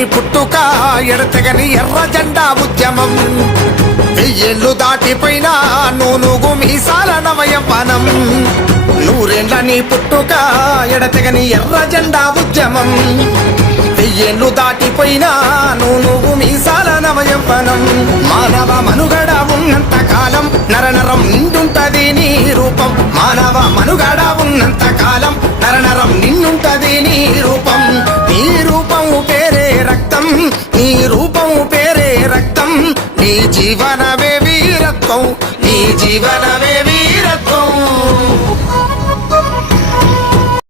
నీ పుట్టుక ఎడతెగని ఎర్ర జెండా ఉద్యమం. 1000 ఏళ్ళు దాటిపోయినా నూనుగు మీసాల నవయవ్వనం. 100 ఏళ్ల నీ పుట్టుక ఎడతెగని ఎర్ర జెండా ఉద్యమం. 1000 ఏళ్ళు దాటిపోయినా నూనుగు మీసాల నవయవ్వనం. మానవ మనుగడ ఉన్నంత కాలం నరనరం నిండుంటది నీ రూపం. మానవ మనుగడ ఉన్నంత కాలం నరనరం నిండుంటది నీ రూపం. నీ రూపం పేరే రక్తం, నీ రూపం పేరే రక్తం. నీ జీవనమే వీరత్వం, నీ జీవనమే